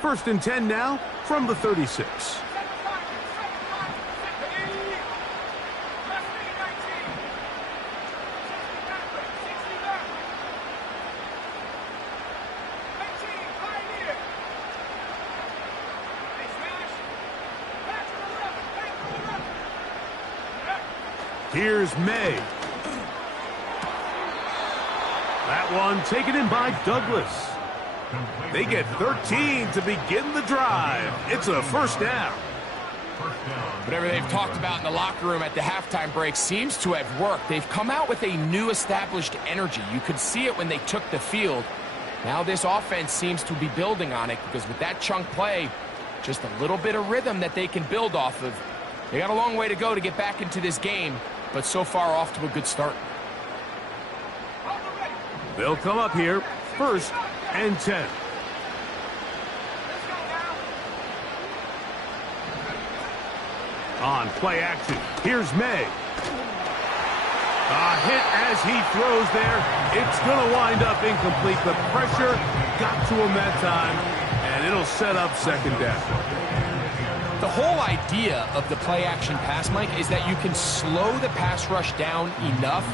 First and 10 now from the 36. Here's May. That one taken in by Douglas. They get 13 to begin the drive. It's a first down. Whatever they've talked about in the locker room at the halftime break seems to have worked. They've come out with a new established energy. You could see it when they took the field. Now this offense seems to be building on it because with that chunk play, just a little bit of rhythm that they can build off of. They got a long way to go to get back into this game, but so far off to a good start. They'll come up here, first and 10. On play action, here's May. A hit as he throws there. It's going to wind up incomplete. The pressure got to him that time, and it'll set up second down. The whole idea of the play action pass, Mike, is that you can slow the pass rush down enough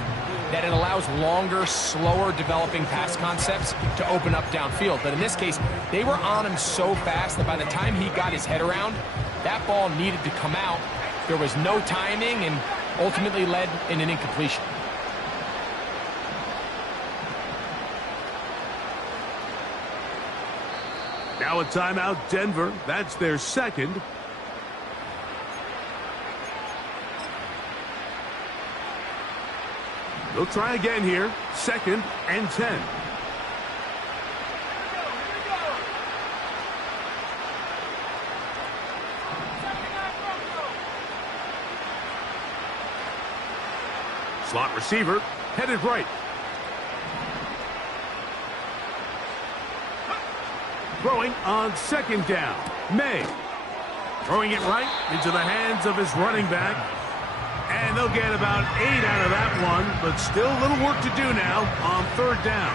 that it allows longer, slower developing pass concepts to open up downfield. But in this case, they were on him so fast that by the time he got his head around, that ball needed to come out. There was no timing and ultimately led in an incompletion. Now a timeout, Denver. That's their second. They'll try again here. Second and 10. Slot receiver, headed right. Throwing on second down. May. Throwing it right into the hands of his running back. And they'll get about 8 out of that one, but still a little work to do now on third down.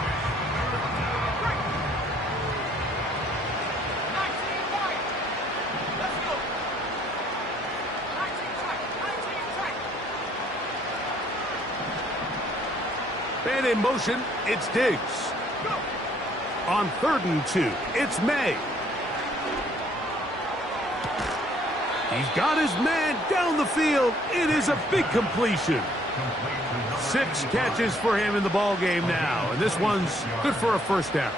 And in motion, it's Diggs. On third and 2, it's May. He's got his man down the field. It is a big completion. 6 catches for him in the ball game now, and this one's good for a first down.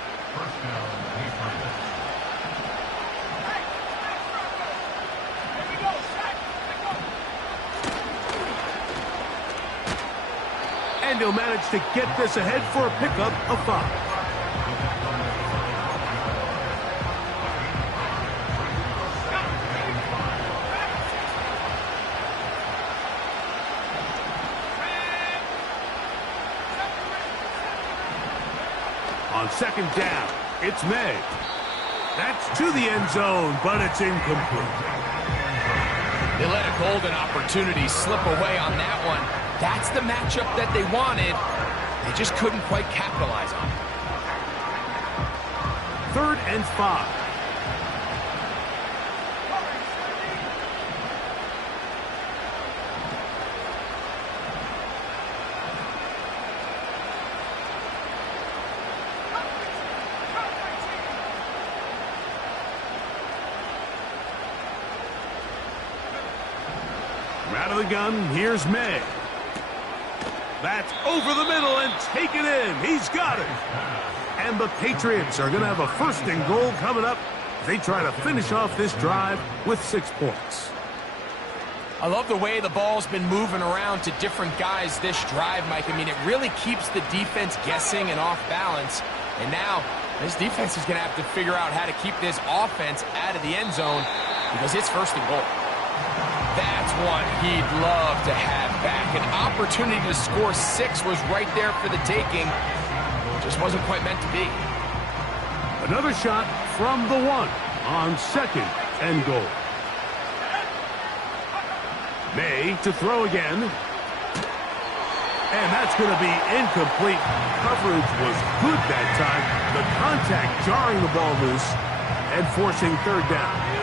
And he'll manage to get this ahead for a pickup of 5. On second down, it's May. That's to the end zone, but it's incomplete. They let a golden opportunity slip away on that one. That's the matchup that they wanted. They just couldn't quite capitalize on it. Third and 5. Out of the gun, here's May. That's over the middle and taken in. He's got it. And the Patriots are going to have a first and goal coming up. They try to finish off this drive with 6 points. I love the way the ball's been moving around to different guys this drive, Mike. I mean, it really keeps the defense guessing and off balance. And now, this defense is going to have to figure out how to keep this offense out of the end zone because it's first and goal. That's one he'd love to have back. An opportunity to score 6 was right there for the taking. Just wasn't quite meant to be. Another shot from the 1 on second and goal. May to throw again. And that's going to be incomplete. Coverage was good that time. The contact jarring the ball loose. and forcing third down.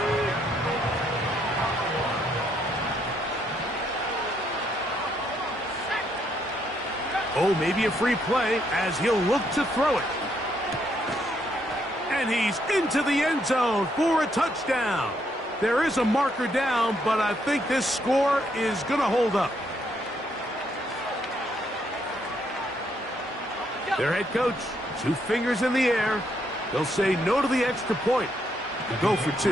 Oh, maybe a free play as he'll look to throw it. And he's into the end zone for a touchdown. There is a marker down, but I think this score is going to hold up. Their head coach, 2 fingers in the air. They'll say no to the extra point and go for 2.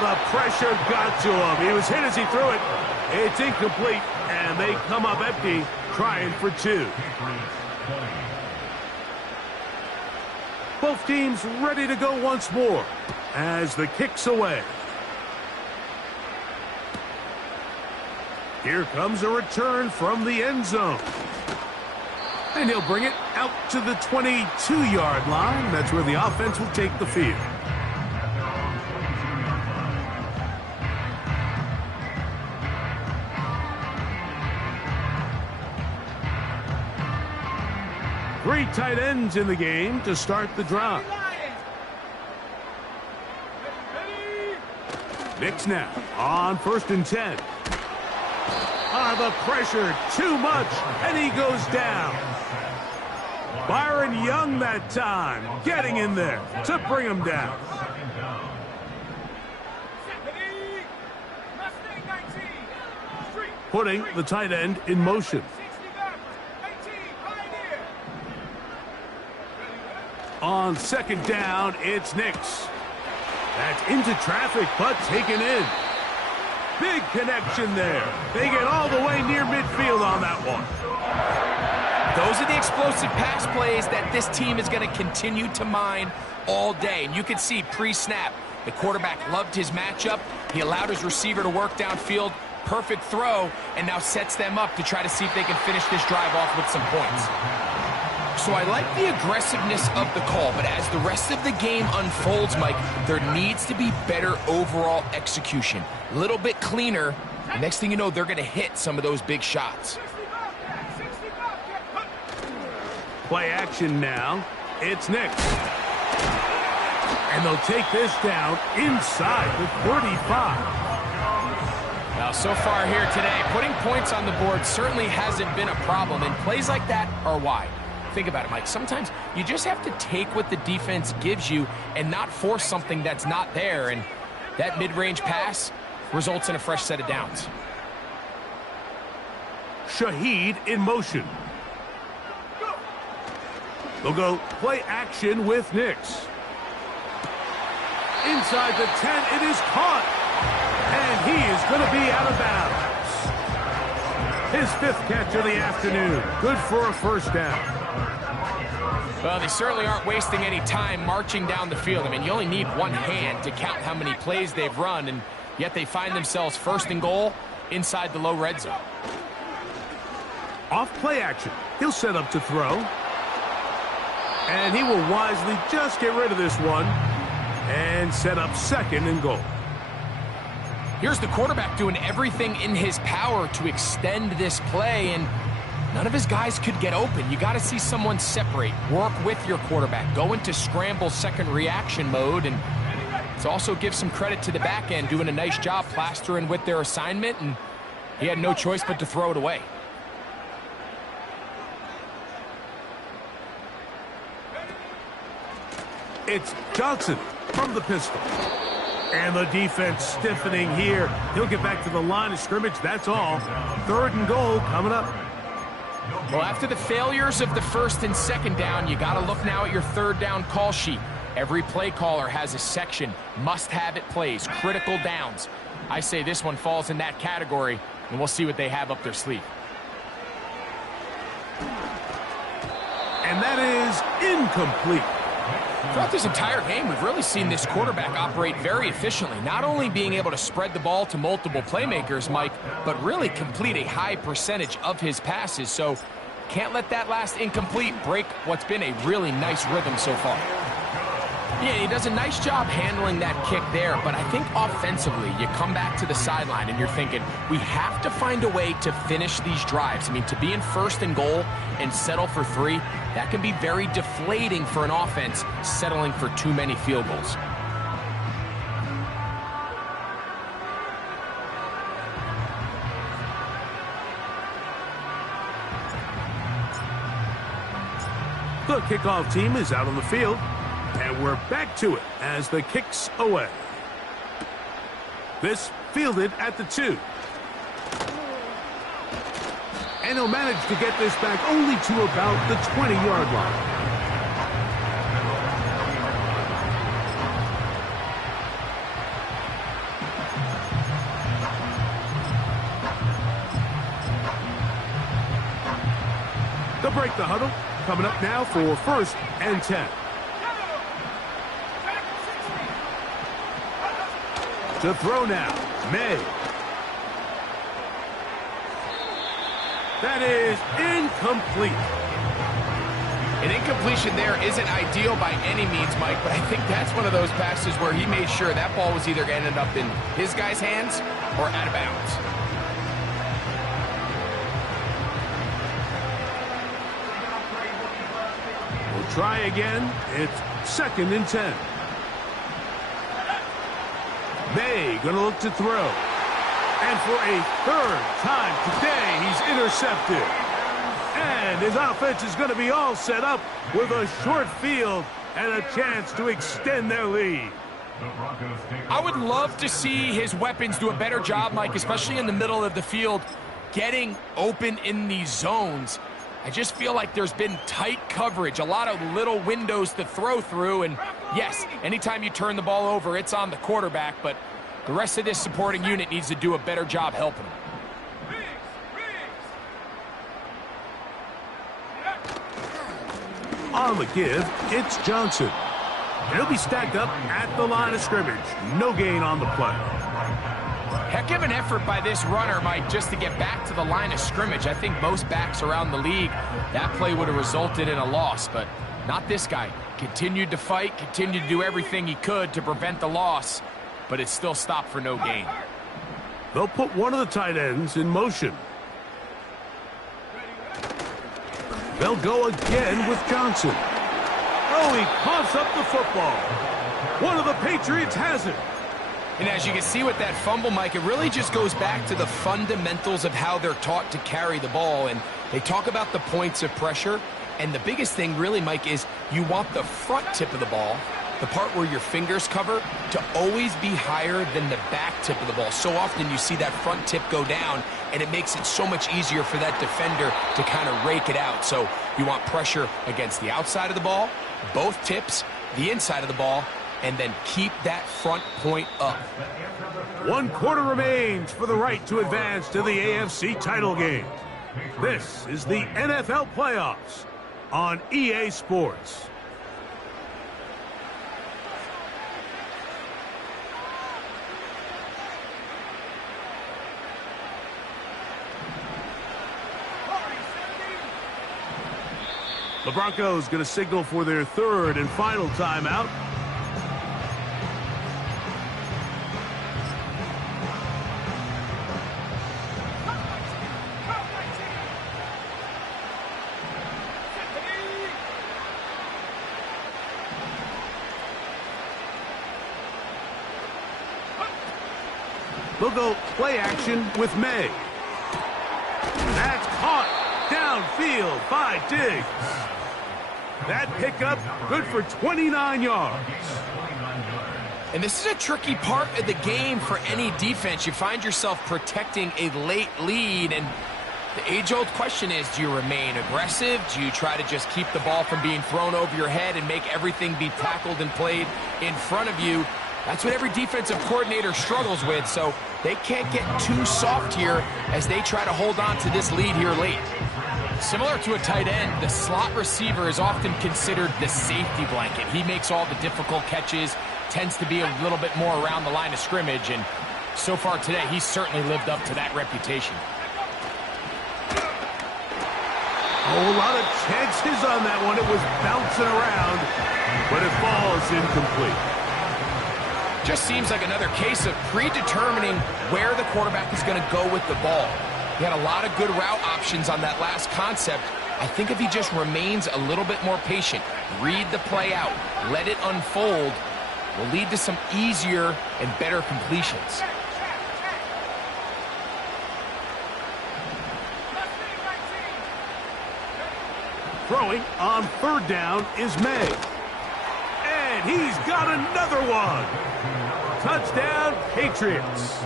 The pressure got to him. He was hit as he threw it. It's incomplete, and they come up empty, trying for 2. Both teams ready to go once more as the kick's away. Here comes a return from the end zone. And he'll bring it out to the 22-yard line. That's where the offense will take the field. Three tight ends in the game to start the drive. Nix now on 1st and 10. The pressure too much, and he goes down. Byron Young that time, getting in there to bring him down. Putting the tight end in motion. On 2nd down, it's Nix. That's into traffic, but taken in. Big connection there. They get all the way near midfield on that one. Those are the explosive pass plays that this team is going to continue to mine all day. And you can see pre-snap, the quarterback loved his matchup. He allowed his receiver to work downfield. Perfect throw, and now sets them up to try to see if they can finish this drive off with some points. So I like the aggressiveness of the call, but as the rest of the game unfolds, Mike, there needs to be better overall execution. A little bit cleaner. Next thing you know, they're going to hit some of those big shots. Play action now. It's Nix. And they'll take this down inside the 35. Now, so far here today, putting points on the board certainly hasn't been a problem, and plays like that are why. Think about it, Mike. Sometimes you just have to take what the defense gives you and not force something that's not there, and that mid-range pass results in a fresh set of downs. Shaheed in motion. They'll go play action with Nix. Inside the 10, it is caught. And he is going to be out of bounds. His 5th catch of the afternoon. Good for a 1st down. Well, they certainly aren't wasting any time marching down the field. I mean, you only need one hand to count how many plays they've run, and yet they find themselves 1st and goal inside the low red zone. Off play action. He'll set up to throw. And he will wisely just get rid of this one and set up 2nd and goal. Here's the quarterback doing everything in his power to extend this play, and none of his guys could get open. You got to see someone separate, work with your quarterback, go into scramble 2nd reaction mode, and to also give some credit to the back end, doing a nice job plastering with their assignment, and he had no choice but to throw it away. It's Johnson from the pistol. And the defense stiffening here. He'll get back to the line of scrimmage, that's all. 3rd and goal coming up. Well, after the failures of the 1st and 2nd down, you got to look now at your 3rd down call sheet. Every play caller has a section, must-have-it plays, critical downs. I say this one falls in that category, and we'll see what they have up their sleeve. And that is incomplete. Throughout this entire game, we've really seen this quarterback operate very efficiently, not only being able to spread the ball to multiple playmakers, Mike, but really complete a high percentage of his passes. So can't let that last incomplete break what's been a really nice rhythm so far. Yeah, he does a nice job handling that kick there, but I think offensively, you come back to the sideline and you're thinking, we have to find a way to finish these drives. I mean, to be in first and goal and settle for 3, that can be very deflating for an offense settling for too many field goals. The kickoff team is out on the field, and we're back to it as the kick's away. This fielded at the 2. And he'll manage to get this back only to about the 20-yard line. They'll break the huddle. Coming up now for 1st and 10. To throw now, May. That is incomplete. An incompletion there isn't ideal by any means, Mike, but I think that's one of those passes where he made sure that ball was either going to end up in his guy's hands or out of bounds. Try again. It's 2nd and 10. May gonna look to throw. And for a 3rd time today, he's intercepted. And his offense is gonna be all set up with a short field and a chance to extend their lead. I would love to see his weapons do a better job, Mike, especially in the middle of the field, getting open in these zones. I just feel like there's been tight coverage, a lot of little windows to throw through, and yes, anytime you turn the ball over, it's on the quarterback, but the rest of this supporting unit needs to do a better job helping him. On the give, it's Johnson. He'll be stacked up at the line of scrimmage. No gain on the play. Heck of an effort by this runner, Mike, just to get back to the line of scrimmage. I think most backs around the league, that play would have resulted in a loss, but not this guy. Continued to fight, continued to do everything he could to prevent the loss, but it still stopped for no gain. They'll put one of the tight ends in motion. They'll go again with Johnson. Oh, he coughs up the football. One of the Patriots has it. And as you can see with that fumble, Mike, it really just goes back to the fundamentals of how they're taught to carry the ball. And they talk about the points of pressure. And the biggest thing really, Mike, is you want the front tip of the ball, the part where your fingers cover, to always be higher than the back tip of the ball. So often you see that front tip go down, and it makes it so much easier for that defender to kind of rake it out. So you want pressure against the outside of the ball, both tips, the inside of the ball, and then keep that front point up. 1 quarter remains for the right to advance to the AFC title game. This is the NFL playoffs on EA Sports. The Broncos going to signal for their 3rd and final timeout. They'll go play action with May. That's caught downfield by Diggs. That pickup good for 29 yards. And this is a tricky part of the game for any defense. You find yourself protecting a late lead, and the age-old question is, do you remain aggressive? Do you try to just keep the ball from being thrown over your head and make everything be tackled and played in front of you? That's what every defensive coordinator struggles with, so they can't get too soft here as they try to hold on to this lead here late. Similar to a tight end, the slot receiver is often considered the safety blanket. He makes all the difficult catches, tends to be a little bit more around the line of scrimmage, and so far today, he's certainly lived up to that reputation. A whole lot of chances on that one. It was bouncing around, but it falls is incomplete. Just seems like another case of predetermining where the quarterback is going to go with the ball. He had a lot of good route options on that last concept. I think if he just remains a little bit more patient, read the play out, let it unfold, will lead to some easier and better completions. Throwing on third down is May. And he's got another one. Touchdown, Patriots.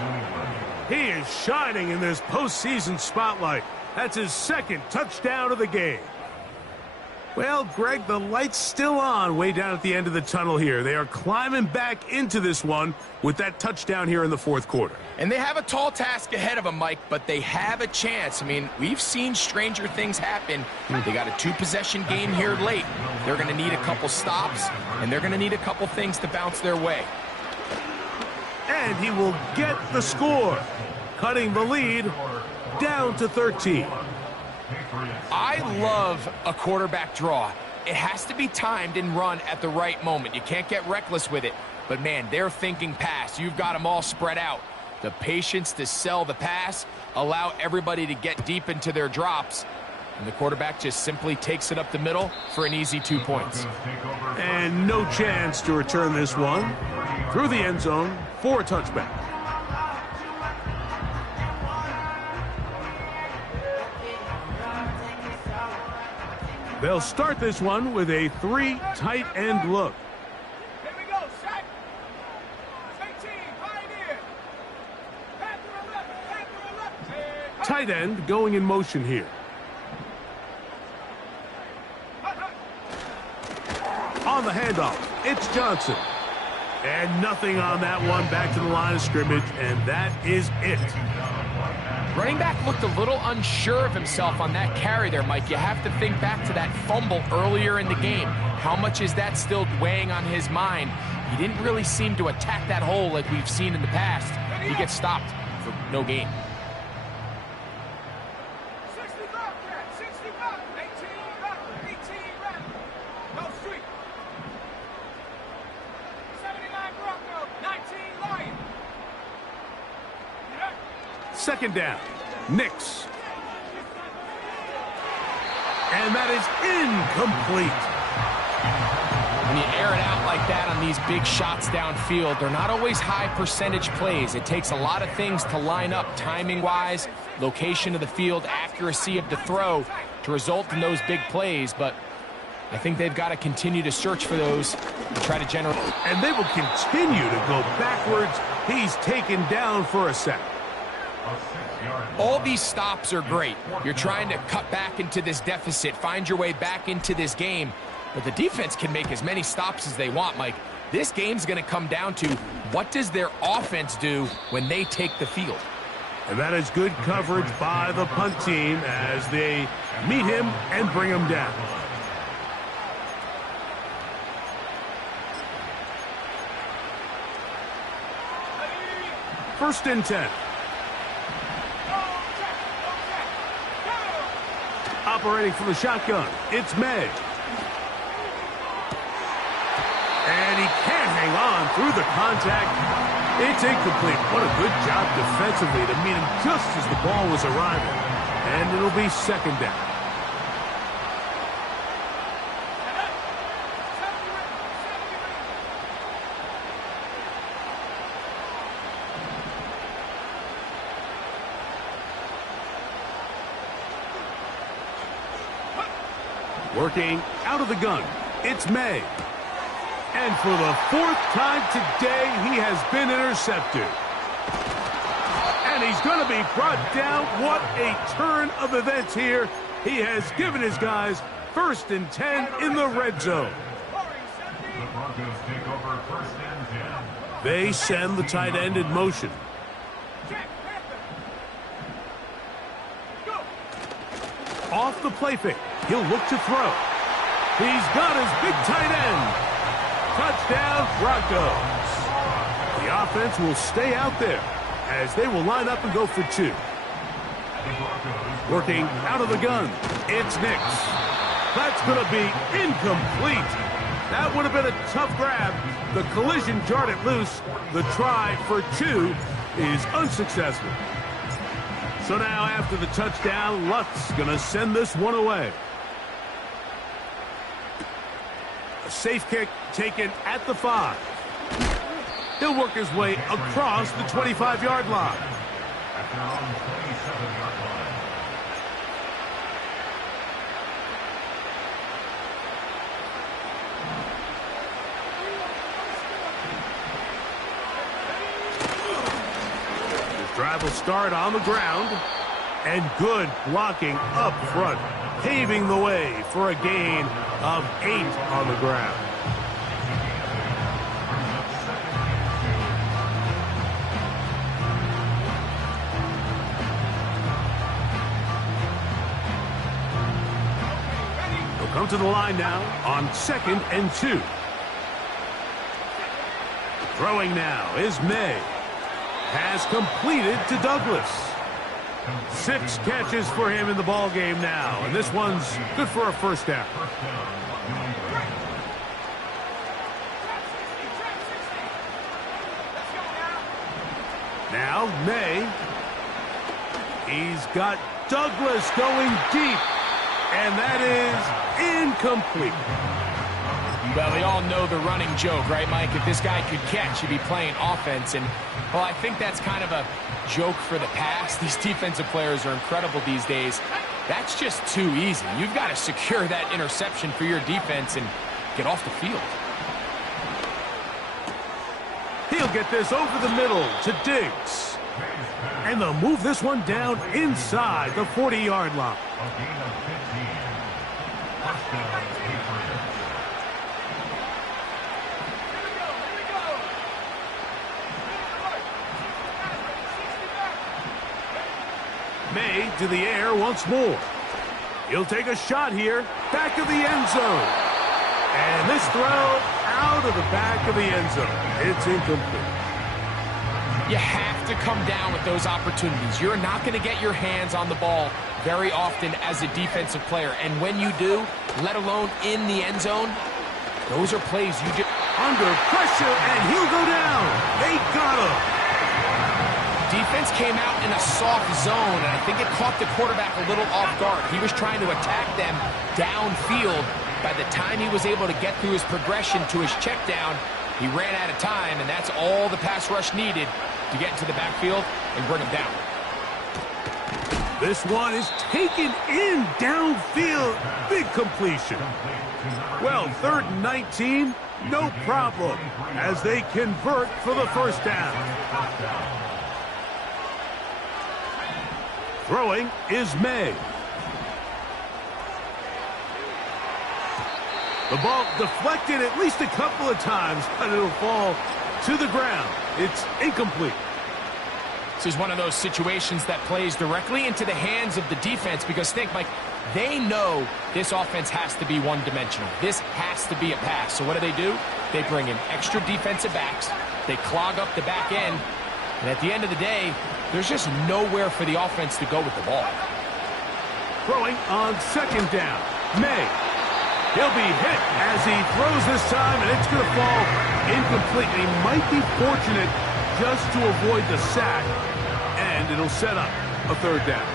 He is shining in this postseason spotlight. That's his second touchdown of the game. Well, Greg, the light's still on way down at the end of the tunnel here. They are climbing back into this one with that touchdown here in the fourth quarter. And they have a tall task ahead of them, Mike, but they have a chance. I mean, we've seen stranger things happen. They got a two-possession game here late. They're going to need a couple stops, and they're going to need a couple things to bounce their way. And he will get the score, cutting the lead down to 13. I love a quarterback draw. It has to be timed and run at the right moment. You can't get reckless with it. But, man, they're thinking pass. You've got them all spread out. The patience to sell the pass, allow everybody to get deep into their drops, and the quarterback just simply takes it up the middle for an easy 2 points. And no chance to return this one through the end zone for a touchback. They'll start this one with a three tight end look. Here we go, set. 18, pioneer. Panther 11. Tight end going in motion here. On the handoff, it's Johnson. And nothing on that one, back to the line of scrimmage, and that is it. Running back looked a little unsure of himself on that carry there, Mike. You have to think back to that fumble earlier in the game. How much is that still weighing on his mind? He didn't really seem to attack that hole like we've seen in the past. He gets stopped for no gain. 65, 65, 18 rep. No street. 79 Bronco, 19 Lion. Second down, Nix. And that is incomplete. When you air it out like that on these big shots downfield, they're not always high percentage plays. It takes a lot of things to line up timing-wise, location of the field, accuracy of the throw to result in those big plays. But I think they've got to continue to search for those and try to generate. And they will continue to go backwards. He's taken down for a sack. All these stops are great. You're trying to cut back into this deficit, find your way back into this game. But the defense can make as many stops as they want, Mike. This game's going to come down to what does their offense do when they take the field. And that is good coverage by the punt team as they meet him and bring him down. First and 10. Operating from the shotgun, it's May. And he can't hang on through the contact. It's incomplete. What a good job defensively to meet him just as the ball was arriving. And it'll be second down. Working out of the gun, it's May. And for the fourth time today, he has been intercepted. And he's going to be brought down. What a turn of events here. He has given his guys first and 10 in the red zone. The Broncos take over first and 10. They send the tight end in motion. Off the play fake. He'll look to throw. He's got his big tight end. Touchdown, Broncos. The offense will stay out there as they will line up and go for two. Working out of the gun, it's Nix. That's going to be incomplete. That would have been a tough grab. The collision jarred it loose. The try for 2 is unsuccessful. So now after the touchdown, Lutz going to send this one away. A safe kick taken at the 5. He'll work his way across the 25-yard line. At their own 27-yard line. Drive will start on the ground, and good blocking up front, paving the way for a gain of 8 on the ground. He'll come to the line now on 2nd and 2. Throwing now is May. Pass completed to Douglas. 6 catches for him in the ball game now, and this one's good for a first down. Now May. He's got Douglas going deep, and that is incomplete. Well, we all know the running joke, right, Mike? If this guy could catch, he'd be playing offense. And, well, I think that's kind of a joke for the past. These defensive players are incredible these days. That's just too easy. You've got to secure that interception for your defense and get off the field. He'll get this over the middle to Diggs. And they'll move this one down inside the 40-yard line. A gain of 15. First down, Patriots. May to the air once more. He'll take a shot here, back of the end zone. And this throw out of the back of the end zone. It's incomplete. You have to come down with those opportunities. You're not going to get your hands on the ball very often as a defensive player. And when you do, let alone in the end zone, those are plays you just... Under pressure, and he'll go down. They got him. Defense came out in a soft zone, and I think it caught the quarterback a little off guard. He was trying to attack them downfield. By the time he was able to get through his progression to his check down, he ran out of time, and that's all the pass rush needed to get into the backfield and bring him down. This one is taken in downfield. Big completion. Well, 3rd and 19, no problem, as they convert for the first down. Throwing is May. The ball deflected at least a couple of times, but it'll fall to the ground. It's incomplete. This is one of those situations that plays directly into the hands of the defense because think, Mike, they know this offense has to be one-dimensional. This has to be a pass. So what do? They bring in extra defensive backs. They clog up the back end. And at the end of the day, there's just nowhere for the offense to go with the ball. Throwing on 2nd down. May. He'll be hit as he throws this time, and it's going to fall incomplete. He might be fortunate just to avoid the sack, and it'll set up a 3rd down.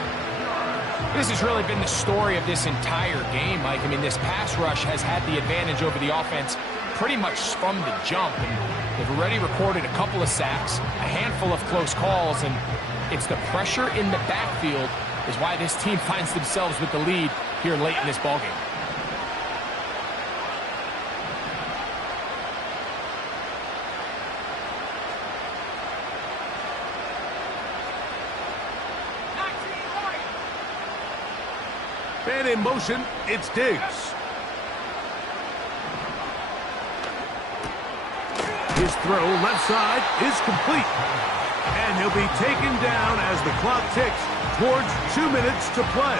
This has really been the story of this entire game, Mike. I mean, this pass rush has had the advantage over the offense pretty much from the jump. And they've already recorded a couple of sacks, a handful of close calls, and it's the pressure in the backfield is why this team finds themselves with the lead here late in this ballgame. And in motion, it's Diggs. His throw left side is complete. And he'll be taken down as the clock ticks towards 2 minutes to play.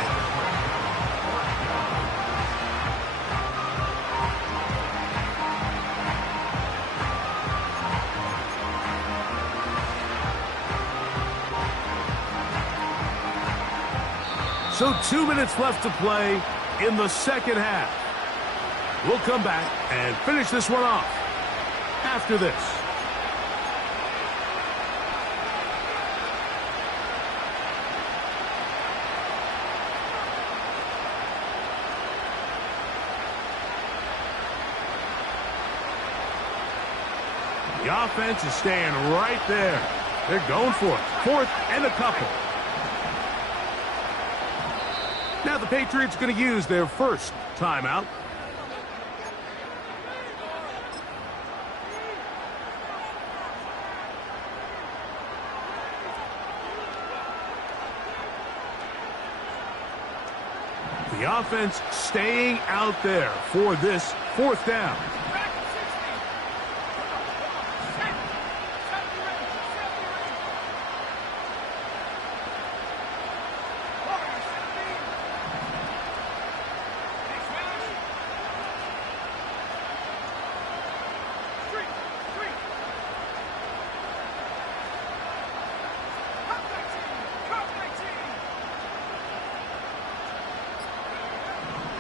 So 2 minutes left to play in the second half. We'll come back and finish this one off after this. The offense is staying right there. They're going for it. 4th and a couple. Now the Patriots going to use their first timeout. The offense staying out there for this 4th down.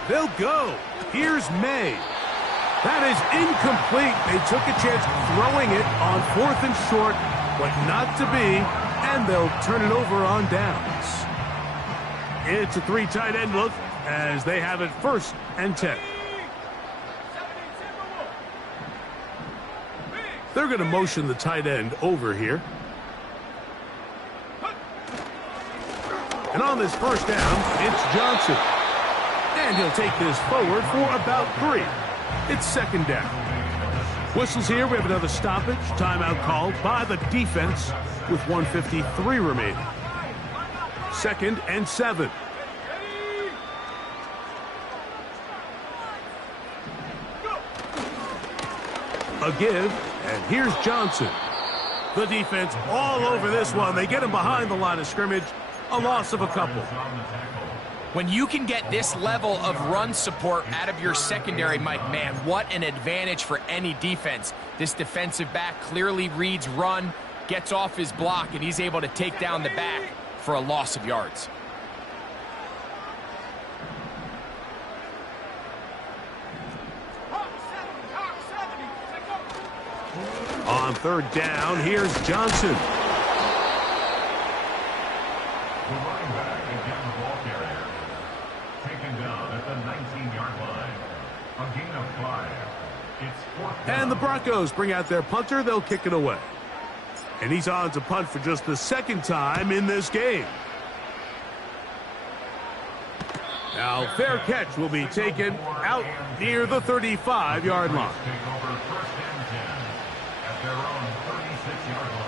They'll go. Here's May. That is incomplete. They took a chance throwing it on 4th and short, but not to be, and they'll turn it over on downs. It's a 3 tight end look as they have it 1st and 10. They're going to motion the tight end over here. And on this 1st down, it's Johnson. And he'll take this forward for about 3. It's 2nd down. Whistles here. We have another stoppage. Timeout called by the defense with 1:53 remaining. 2nd and 7. A give, and here's Johnson. The defense all over this one. They get him behind the line of scrimmage. A loss of a couple. When you can get this level of run support out of your secondary, Mike, man, what an advantage for any defense. This defensive back clearly reads run, gets off his block, and he's able to take down the back for a loss of yards. On 3rd down, here's Johnson. The running back again, the ball carrier. Taken down at the 19-yard line. A gain of 5. It's 4th down. And the Broncos bring out their punter. They'll kick it away. And he's on to punt for just the 2nd time in this game. Now, fair catch will be taken out near the 35-yard line. Take over 1st and 10 at their own 36-yard line.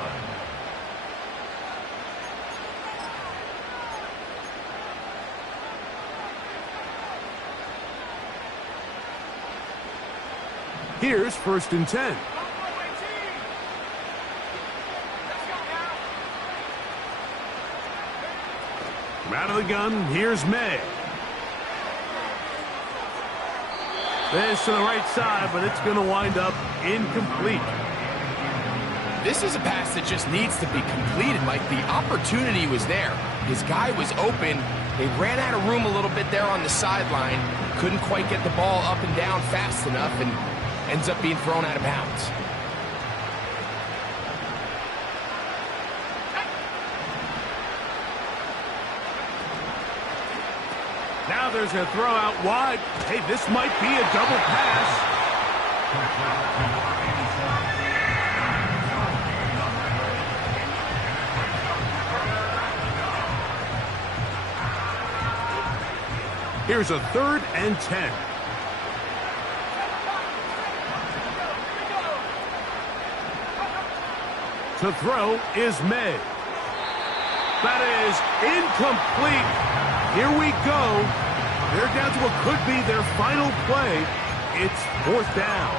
Here's 1st and 10. From out of the gun, here's May. This to the right side, but it's going to wind up incomplete. This is a pass that just needs to be completed, Mike. The opportunity was there. His guy was open. They ran out of room a little bit there on the sideline. Couldn't quite get the ball up and down fast enough, and ends up being thrown out of bounds. Now there's a throw out wide. Hey, this might be a double pass. Here's a 3rd and 10. To throw is May. That is incomplete. Here we go. They're down to what could be their final play. It's 4th down.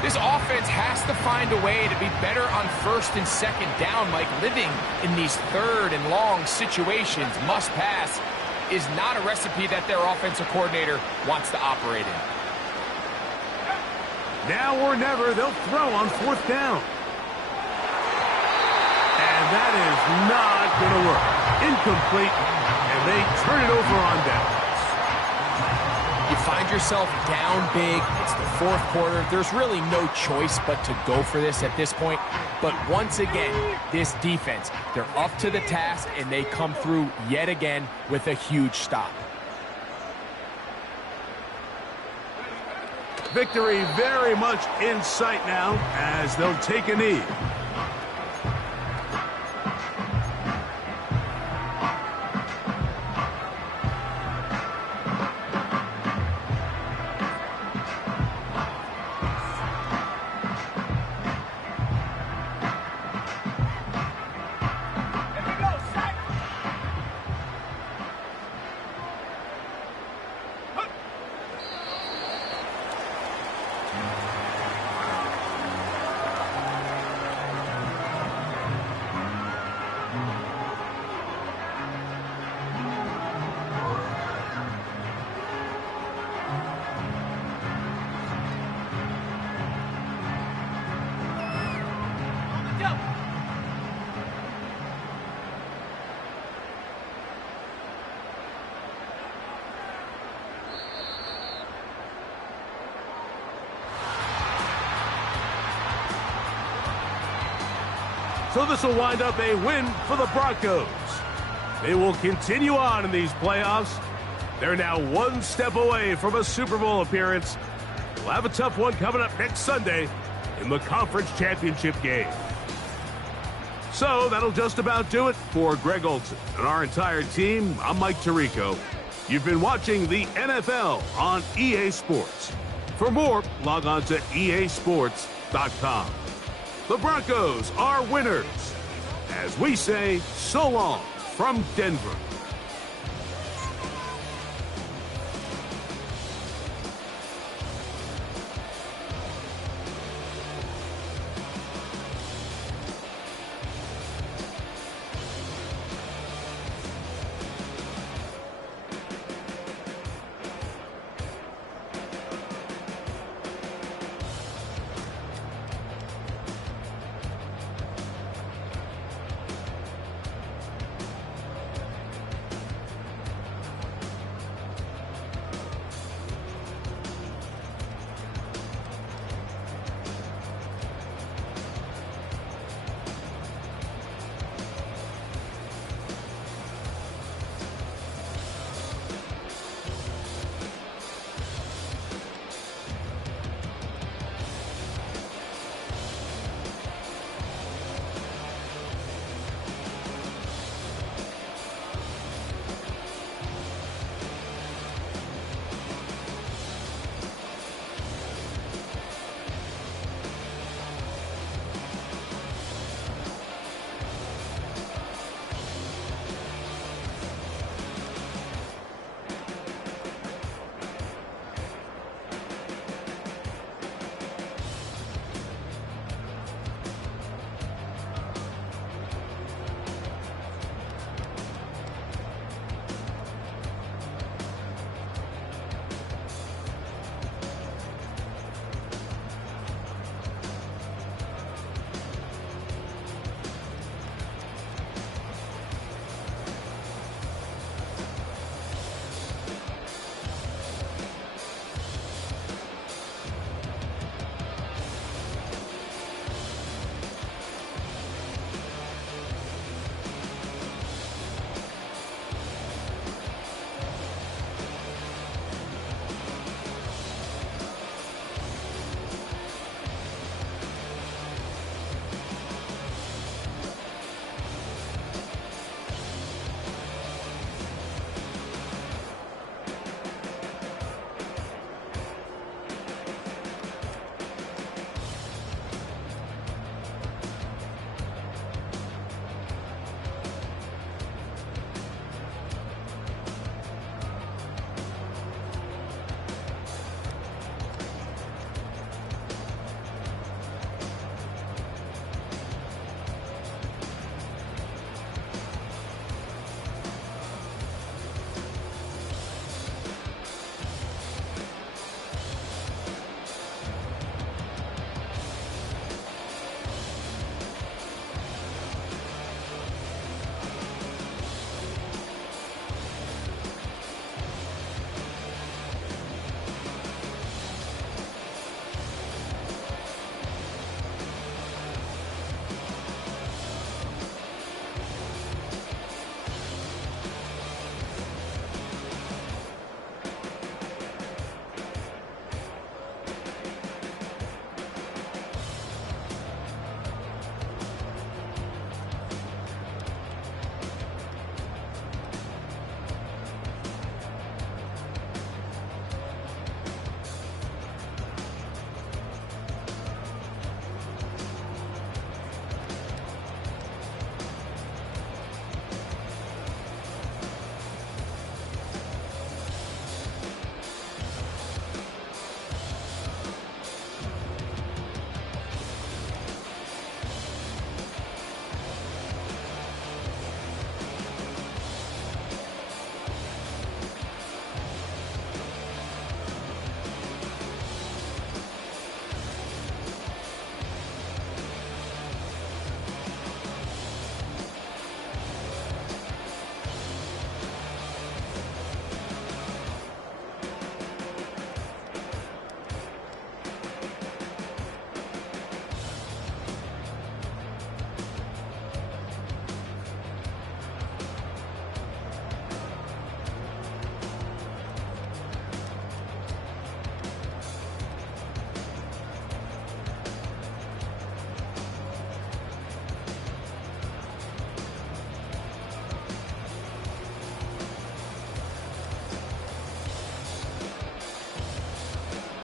This offense has to find a way to be better on 1st and 2nd down, Mike. Living in these 3rd and long situations, must pass, is not a recipe that their offensive coordinator wants to operate in. Now or never, they'll throw on 4th down. And that is not going to work. Incomplete, and they turn it over on downs. You find yourself down big. It's the fourth quarter. There's really no choice but to go for this at this point. But once again, this defense, they're up to the task, and they come through yet again with a huge stop. Victory very much in sight now as they'll take a knee. So this will wind up a win for the Broncos. They will continue on in these playoffs. They're now one step away from a Super Bowl appearance. We'll have a tough one coming up next Sunday in the conference championship game. So that'll just about do it for Greg Olsen and our entire team. I'm Mike Tirico. You've been watching the NFL on EA Sports. For more, log on to easports.com. The Broncos are winners. As we say, so long from Denver.